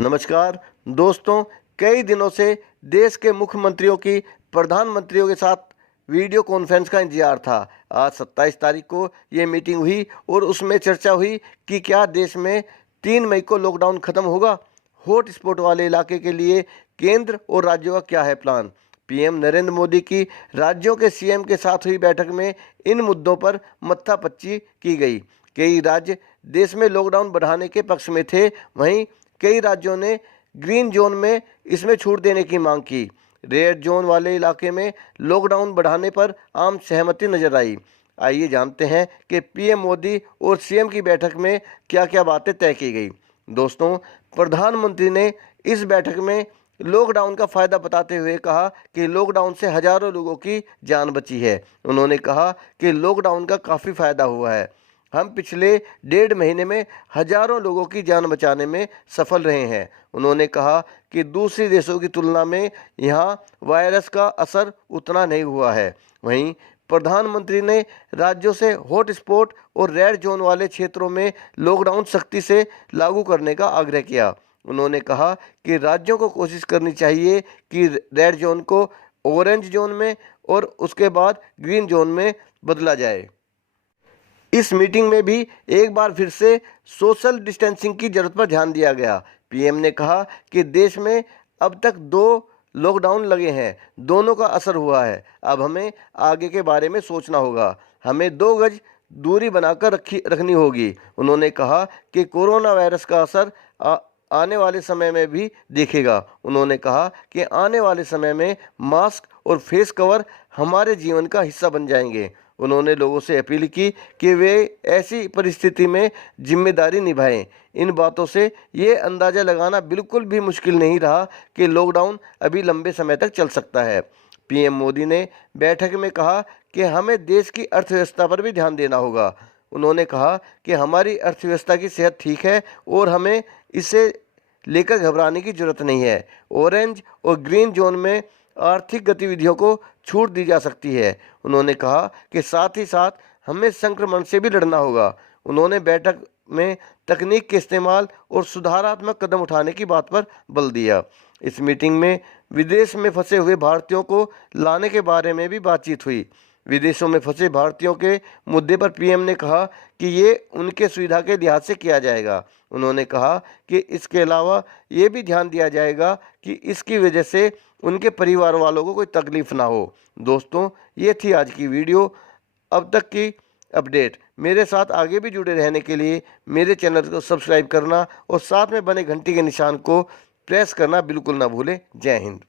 नमस्कार दोस्तों, कई दिनों से देश के मुख्यमंत्रियों की प्रधानमंत्रियों के साथ वीडियो कॉन्फ्रेंस का इंतजार था। आज 27 तारीख को ये मीटिंग हुई और उसमें चर्चा हुई कि क्या देश में 3 मई को लॉकडाउन खत्म होगा। हॉट स्पॉट वाले इलाके के लिए केंद्र और राज्यों का क्या है प्लान। पीएम नरेंद्र मोदी की राज्यों के सीएम के साथ हुई बैठक में इन मुद्दों पर मत्थापच्ची की गई। कई राज्य देश में लॉकडाउन बढ़ाने के पक्ष में थे, वहीं कई राज्यों ने ग्रीन जोन में इसमें छूट देने की मांग की। रेड जोन वाले इलाके में लॉकडाउन बढ़ाने पर आम सहमति नजर आई। आइए जानते हैं कि पीएम मोदी और सीएम की बैठक में क्या क्या बातें तय की गई। दोस्तों, प्रधानमंत्री ने इस बैठक में लॉकडाउन का फ़ायदा बताते हुए कहा कि लॉकडाउन से हजारों लोगों की जान बची है। उन्होंने कहा कि लॉकडाउन का काफ़ी फ़ायदा हुआ है। हम पिछले 1.5 महीने में हजारों लोगों की जान बचाने में सफल रहे हैं। उन्होंने कहा कि दूसरे देशों की तुलना में यहाँ वायरस का असर उतना नहीं हुआ है। वहीं प्रधानमंत्री ने राज्यों से हॉट स्पॉट और रेड जोन वाले क्षेत्रों में लॉकडाउन सख्ती से लागू करने का आग्रह किया। उन्होंने कहा कि राज्यों को कोशिश करनी चाहिए कि रेड जोन को ऑरेंज जोन में और उसके बाद ग्रीन जोन में बदला जाए। इस मीटिंग में भी एक बार फिर से सोशल डिस्टेंसिंग की जरूरत पर ध्यान दिया गया। पीएम ने कहा कि देश में अब तक 2 लॉकडाउन लगे हैं, दोनों का असर हुआ है। अब हमें आगे के बारे में सोचना होगा। हमें 2 गज दूरी बनाकर रखनी होगी। उन्होंने कहा कि कोरोना वायरस का असर आने वाले समय में भी दिखेगा। उन्होंने कहा कि आने वाले समय में मास्क और फेस कवर हमारे जीवन का हिस्सा बन जाएंगे। उन्होंने लोगों से अपील की कि वे ऐसी परिस्थिति में जिम्मेदारी निभाएं। इन बातों से ये अंदाज़ा लगाना बिल्कुल भी मुश्किल नहीं रहा कि लॉकडाउन अभी लंबे समय तक चल सकता है। पीएम मोदी ने बैठक में कहा कि हमें देश की अर्थव्यवस्था पर भी ध्यान देना होगा। उन्होंने कहा कि हमारी अर्थव्यवस्था की सेहत ठीक है और हमें इसे लेकर घबराने की जरूरत नहीं है। ऑरेंज और ग्रीन जोन में आर्थिक गतिविधियों को छूट दी जा सकती है। उन्होंने कहा कि साथ ही साथ हमें संक्रमण से भी लड़ना होगा। उन्होंने बैठक में तकनीक के इस्तेमाल और सुधारात्मक कदम उठाने की बात पर बल दिया। इस मीटिंग में विदेश में फंसे हुए भारतीयों को लाने के बारे में भी बातचीत हुई। विदेशों में फंसे भारतीयों के मुद्दे पर पीएम ने कहा कि ये उनके सुविधा के लिहाज से किया जाएगा। उन्होंने कहा कि इसके अलावा ये भी ध्यान दिया जाएगा कि इसकी वजह से उनके परिवार वालों को कोई तकलीफ ना हो। दोस्तों, ये थी आज की वीडियो। अब तक की अपडेट। मेरे साथ आगे भी जुड़े रहने के लिए मेरे चैनल को सब्सक्राइब करना और साथ में बने घंटी के निशान को प्रेस करना बिल्कुल ना भूलें। जय हिंद।